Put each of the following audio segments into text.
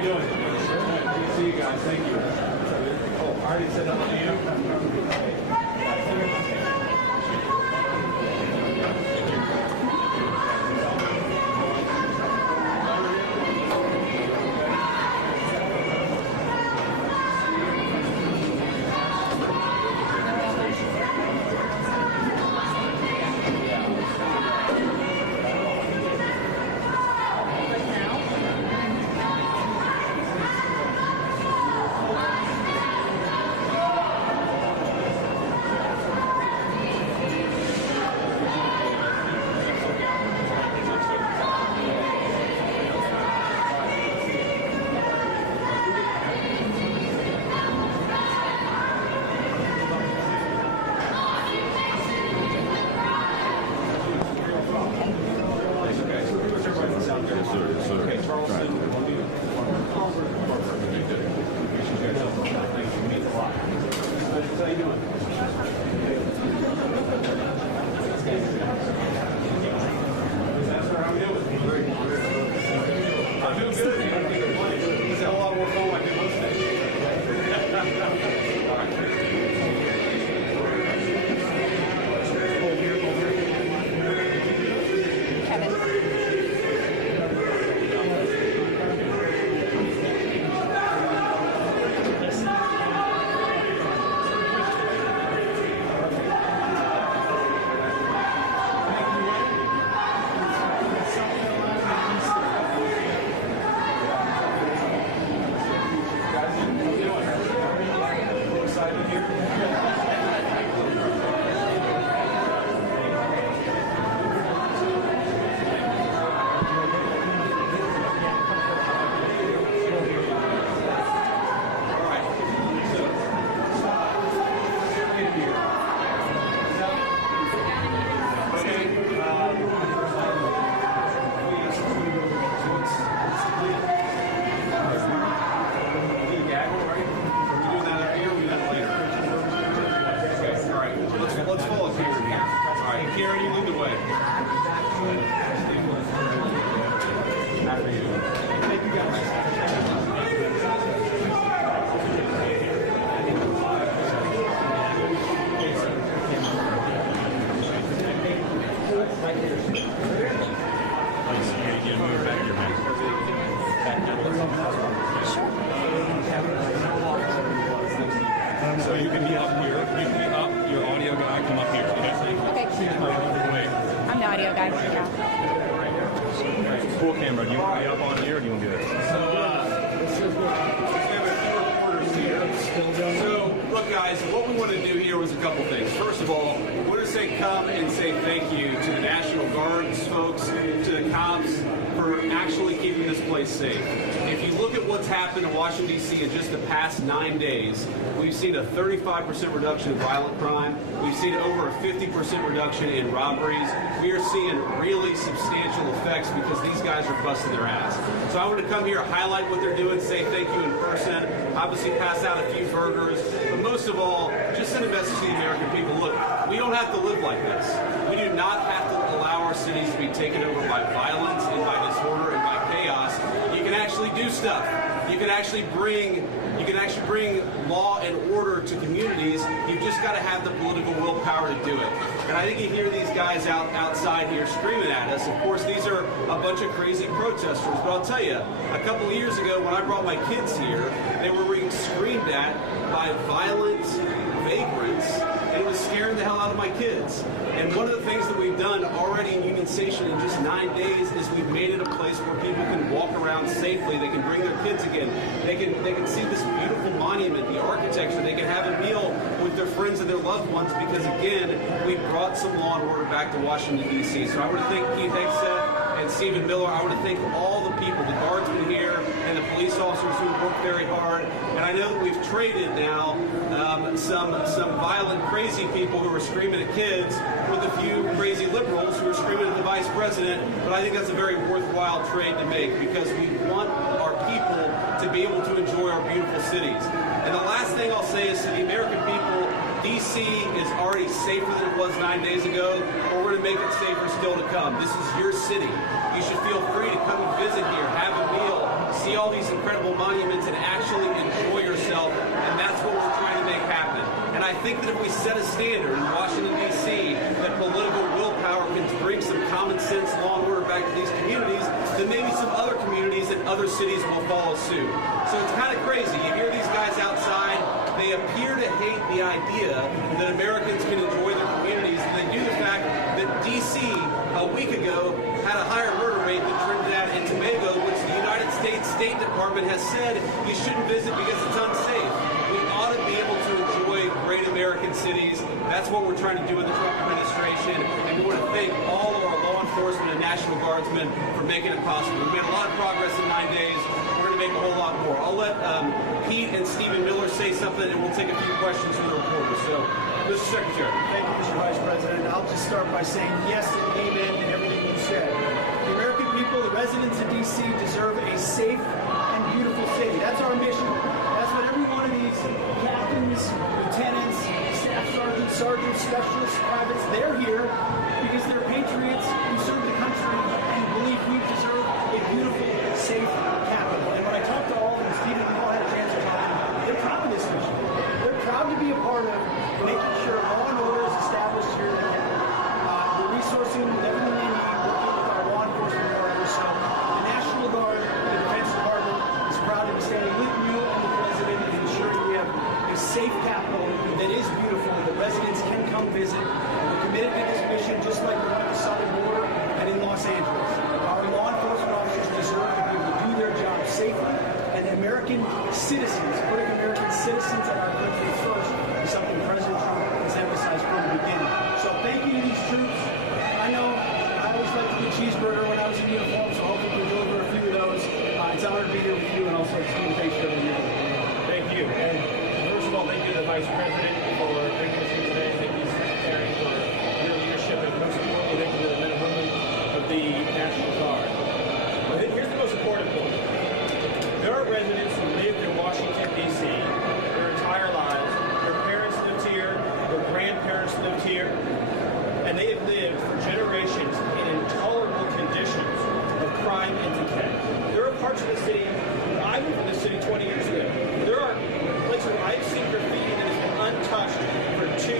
we doing? Good to see you guys. Thank you. Oh, I already said that to you. So you can be up here. You can be up. Your audio guy come up here. Okay. I'm the audio guy. Yeah. Cool camera. Do you want to be up on here or do you want to do this? So, look, guys, what we want to do here was a couple things. First of all, we want to say come and say thank you to the National Guards folks, to the cops, for actually keeping this place safe. If you look at what's happened in Washington, D.C. in just the past 9 days, we've seen a 35% reduction in violent crime. We've seen over a 50% reduction in robberies. We are seeing really substantial effects because these guys are busting their ass. So I want to come here, highlight what they're doing, say thank you in person, obviously pass out a few burgers, but most of all, just send a message to the American people. Look, we don't have to live like this. We do not have to allow our cities to be taken over by violence and by disorder and by chaos. You can actually do stuff. You can actually bring law and order to communities. You've just got to have the political willpower to do it. And I think you hear these guys outside here screaming at us. Of course, these are a bunch of crazy protesters. But I'll tell you, a couple of years ago when I brought my kids here, they were being screamed at by violent vagrants, and it was scaring the hell out of my kids. And one of the things that we've done already in Union Station in just 9 days is we've made it a place where people can walk around safely. They can bring their kids again. They can see this beautiful monument, the architecture. They can have a meal with their friends and their loved ones because, again, we brought some law and order back to Washington, D.C. So I want to thank Keith Hegseth and Stephen Miller. I want to thank all the people, the guardsmen here and the police officers who have worked very hard. And I know that we've traded now some violent, crazy people who are screaming at kids with a few crazy liberals who are screaming at the vice president. But I think that's a very worthwhile trade to make because we want our people to be able to enjoy our beautiful cities. And the last thing I'll say is to the American people, D.C. is already safer than it was 9 days ago, but we're going to make it safer still to come. This is your city. You should feel free to come and visit here, have a meal, see all these incredible monuments and actually enjoy yourself, and that's what we're trying to make happen. And I think that if we set a standard in Washington, D.C., that political willpower can bring some common sense, law and order back to these communities, then maybe some other communities and other cities will follow suit. So it's kind of crazy. You hear these guys outside, they appear to hate the idea that Americans can enjoy their communities, and they do the fact that D.C. a week ago had a higher murder rate than Trinidad and Tobago, which the United States State Department has said you shouldn't visit because it's unsafe. We ought to be able to enjoy great American cities. That's what we're trying to do in the Trump administration, and we want to thank all of our law enforcement and National Guardsmen for making it possible. We've made a lot of progress in 9 days. We're going to make a whole lot more. I'll let Pete and Stephen Miller say something, and we'll take a few questions from the reporters. So, Mr. Secretary. Thank you, Mr. Vice President. I'll just start by saying yes and amen to everything you said. The American people, the residents of D.C. deserve a safe and beautiful city. That's our mission. That's what every one of these captains, lieutenants, staff sergeants, specialists, privates, they're here because they're patriots who serve the country and believe we deserve a beautiful, safe capital. And when I talk to all of them, Stephen, we all had a chance to talk to them, they're proud of this mission. They're proud to be a part of making sure law and order is established here in the capital. We're resourcing everything they need, working with our law enforcement partners. So the National Guard, the Defense Department is proud to be standing with you and the President and ensuring we have a safe capital that is beautiful, that residents can come visit. And we're committed to this mission just like we're at the southern border and in Los Angeles. Our law enforcement officers deserve to be able to do their job safely, and American citizens, putting American citizens and our country first, is something President Trump has emphasized from the beginning. So thank you to these troops. I know I always liked to eat cheeseburger when I was in uniform, so hopefully we can deliver a few of those. It's an honor to be here with you, and also Stephen, thanks for everything you're doing. Thank you. And first of all, thank you to the Vice President for bringing us here today. Thank you, Secretary, for your leadership, and most importantly, thank you to the men and women of the National Guard. But here's the most important point. There are residents who lived in Washington, D.C. their entire lives. Their parents lived here. Their grandparents lived here. And they have lived for generations in intolerable conditions of crime and decay. There are parts of the city, I moved in the city 20 years ago. There are places where I've seen graffiti that has been untouched for 2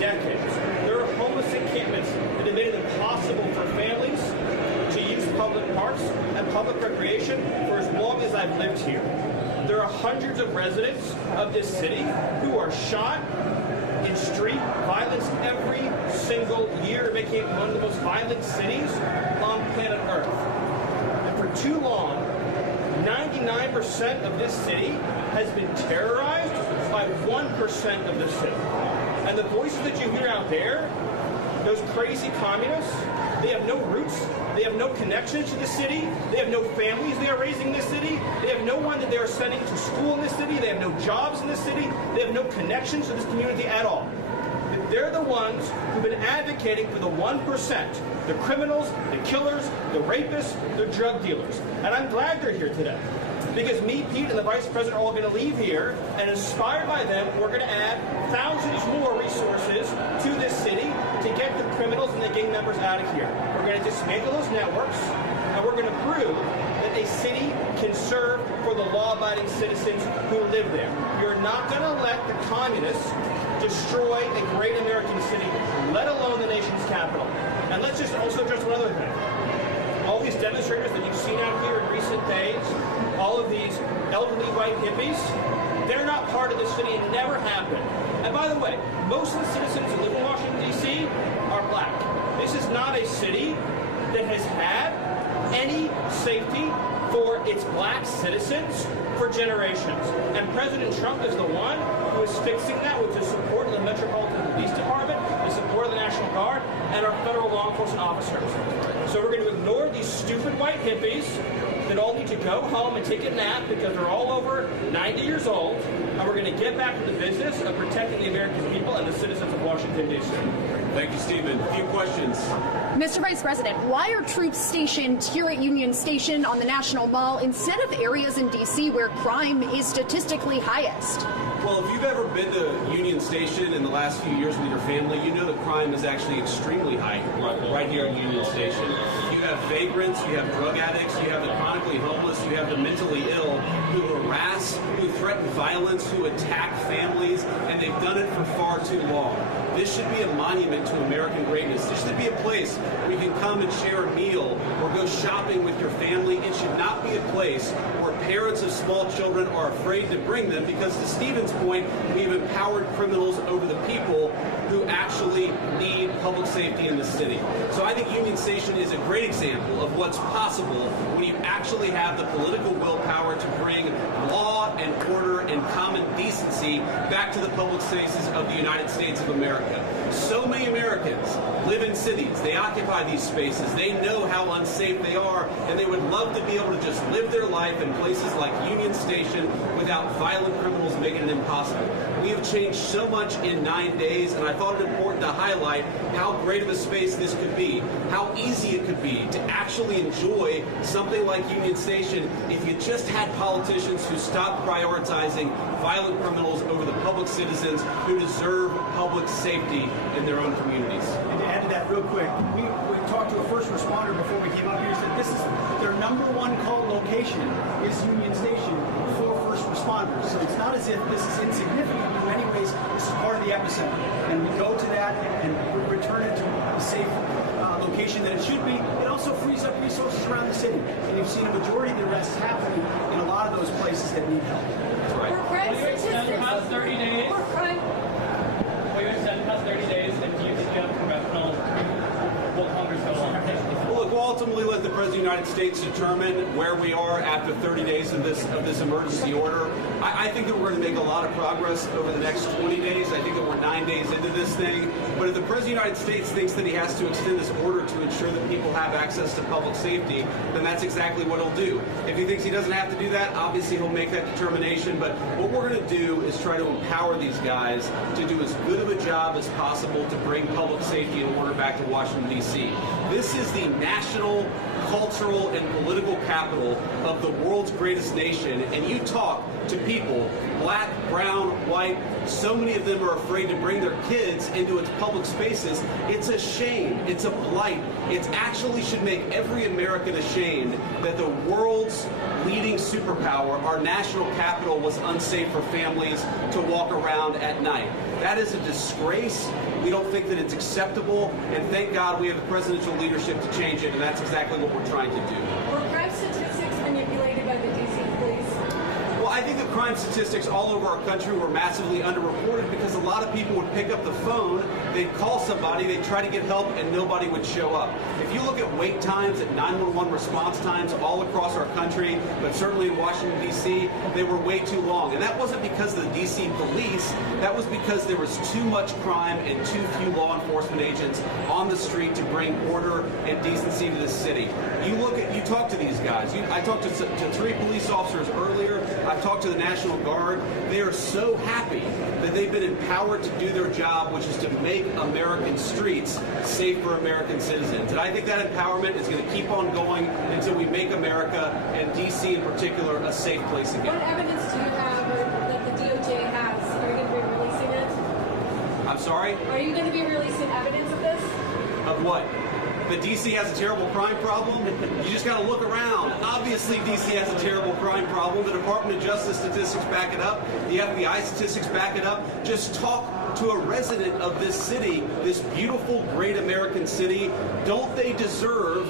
decades. There are homeless encampments that have made it impossible for families to use public parks and public recreation for as long as I've lived here. There are hundreds of residents of this city who are shot in street violence every single year, making it one of the most violent cities on planet Earth. And for too long, 99% of this city has been terrorized by 1% of the city. And the voices that you hear out there, those crazy communists, they have no roots, they have no connections to the city, they have no families they are raising in this city, they have no one that they are sending to school in this city, they have no jobs in this city, they have no connections to this community at all. They're the ones who've been advocating for the 1%, the criminals, the killers, the rapists, the drug dealers. And I'm glad they're here today. Because me, Pete, and the Vice President are all going to leave here, and inspired by them, we're going to add thousands more resources to this city to get the criminals and the gang members out of here. We're going to dismantle those networks, and we're going to prove that a city can serve for the law-abiding citizens who live there. You're not going to let the communists destroy a great American city, let alone the nation's capital. And let's just also address one other thing. All these demonstrators that you've seen out here in recent days, all of these elderly white hippies, they're not part of the city and never have been. And by the way, most of the citizens who live in Washington, D.C. are black. This is not a city that has had any safety for its black citizens for generations. And President Trump is the one who is fixing that with the support of the Metropolitan Police Department, the support of the National Guard, and our federal law enforcement officers. So we're going to ignore these stupid white hippies that all need to go home and take a nap because they're all over 90 years old, and we're going to get back to the business of protecting the American people and the citizens of Washington, D.C. Thank you, Stephen. A few questions. Mr. Vice President, why are troops stationed here at Union Station on the National Mall instead of areas in D.C. where crime is statistically highest? Well, if you've ever been to Union Station in the last few years with your family, you know that crime is actually extremely high right here at Union Station. You have vagrants, you have drug addicts, you have the chronically homeless, you have the mentally ill who are harass, who threaten violence, who attack families, and they've done it for far too long. This should be a monument to American greatness. This should be a place where you can come and share a meal or go shopping with your family. It should not be a place where parents of small children are afraid to bring them because, to Stephen's point, we've empowered criminals over the people who actually need public safety in the city. So I think Union Station is a great example of what's possible when you actually have the political willpower to bring law and order and common decency back to the public spaces of the United States of America. So many Americans live in cities. They occupy these spaces. They know how unsafe they are, and they would love to be able to just live their life in places like Union Station without violent criminals making it impossible. We have changed so much in 9 days, and I thought it important to highlight how great of a space this could be, how easy it could be to actually enjoy something like Union Station if you just had politicians who stopped prioritizing violent criminals over the public citizens who deserve public safety in their own communities. And to add to that real quick, we talked to a first responder before we came up here. He said this is their number one call location is Union Station for first responders. So it's not as if this is insignificant. In many ways, this is part of the epicenter. And we go to that and return it to a safe location that it should be. It also frees up resources around the city. And you've seen a majority of the arrests happening in a lot of those places that need help. That's right. Will you extend past 30 days? Will you extend past 30 days if you have congressional, will Congress no longer take? Well, look, we'll ultimately let the President of the United States determine where we are after 30 days of this emergency order. I think that we're going to make a lot of progress over the next 20 days. I think that we're 9 days into this thing. But if the President of the United States thinks that he has to extend this order to ensure that people have access to public safety, then that's exactly what he'll do. If he thinks he doesn't have to do that, obviously he'll make that determination. But what we're going to do is try to empower these guys to do as good of a job as possible to bring public safety and order back to Washington, D.C. This is the national, cultural, and political capital of the world's greatest nation. And you talk to people, black, brown, white, so many of them are afraid to bring their kids into its public spaces. It's a shame. It's a blight. It actually should make every American ashamed that the world's leading superpower, our national capital, was unsafe for families to walk around at night. That is a disgrace. We don't think that it's acceptable, and thank God we have the presidential leadership to change it, and that's exactly what we're trying to do. Were crime statistics manipulated by the D.C. police? Well, I think the crime statistics all over our country were massively underreported because a lot of people would pick up the phone, they'd call somebody, they'd try to get help, and nobody would show up. If you look at wait times, at 911 response times all across our country, but certainly in Washington, D.C., they were way too long. And that wasn't because of the D.C. police, that was because there was too much crime and too few law enforcement agents on the street to bring order and decency to this city. You talk to these guys. I talked to 3 police officers earlier. I've talked to the National Guard. They are so happy that they've been empowered to do their job, which is to make American streets safe for American citizens. And I think that empowerment is going to keep on going until we make America, and D.C. in particular, a safe place again. What evidence do you have that the DOJ has? Are you going to be releasing it? I'm sorry? Are you going to be releasing evidence of this? Of what? That D.C. has a terrible crime problem? You just got to look around. Obviously, D.C. has a terrible crime problem. The Department of Justice statistics back it up. The FBI statistics back it up. Just talk to a resident of this city, this beautiful, great American city. Don't they deserve,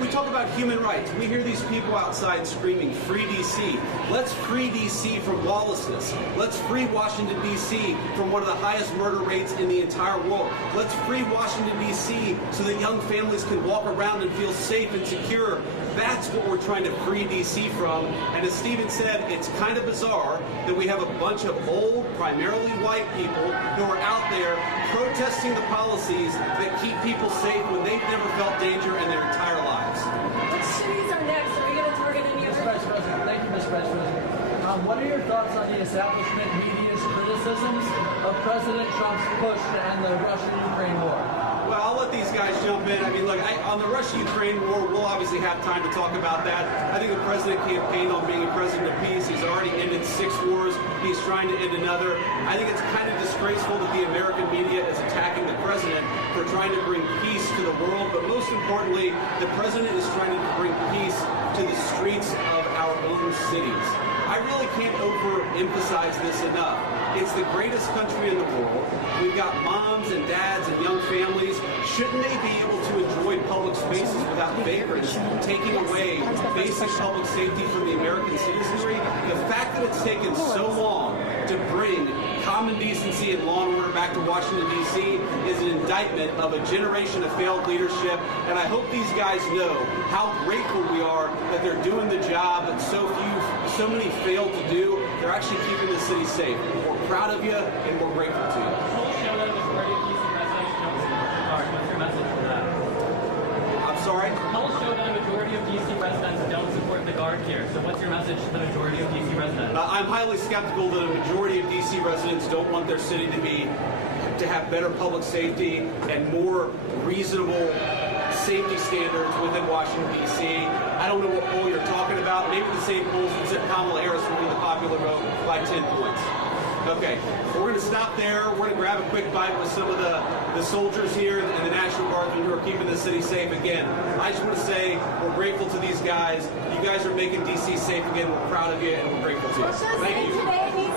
we talk about human rights. We hear these people outside screaming, free D.C. Let's free D.C. from lawlessness. Let's free Washington, D.C. from one of the highest murder rates in the entire world. Let's free Washington, D.C. so that young families can walk around and feel safe and secure. That's what we're trying to free D.C. from. And as Stephen said, it's kind of bizarre that we have a bunch of old, primarily white people who are out there protesting the policies that keep people safe when they've never felt danger in their entire lives. Which cities are next? Are we going to target any Mr. other? Vice President, thank you, Mr. Vice President. What are your thoughts on the establishment media's criticisms of President Trump's push to end the Russia-Ukraine war? Well, I'll let these guys jump in. I mean, look, on the Russia-Ukraine war, we'll obviously have time to talk about that. I think the president campaigned on being a president of peace. He's already ended 6 wars. He's trying to end another. I think it's kind of disgraceful that the American media is attacking the president for trying to bring peace to the world. But most importantly, the president is trying to bring peace to the streets of our own cities. I really can't overemphasize this enough. It's the greatest country in the world. We've got moms and dads and young families. Shouldn't they be able to enjoy public spaces without vagrants taking away basic public safety from the American citizenry? The fact that it's taken so long to bring common decency and law and order back to Washington, D.C. is an indictment of a generation of failed leadership, and I hope these guys know how grateful we are that they're doing the job that so many failed to do. They're actually keeping the city safe. We're proud of you, and we're grateful to you. What's your message for that? I'm sorry? Polls show that a majority of DC residents don't support the Guard here. So what's your message to the majority of DC residents? I'm highly skeptical that a majority of DC residents don't want their city to have better public safety and more reasonable safety standards within Washington, D.C. I don't know what poll you're talking about. Maybe the same polls that said Kamala Harris will win the popular vote by 10 points. Okay, we're going to stop there. We're going to grab a quick bite with some of the soldiers here and the National Guardsmen who are keeping the city safe again. I just want to say we're grateful to these guys. You guys are making D.C. safe again. We're proud of you, and we're grateful to you. Thank you.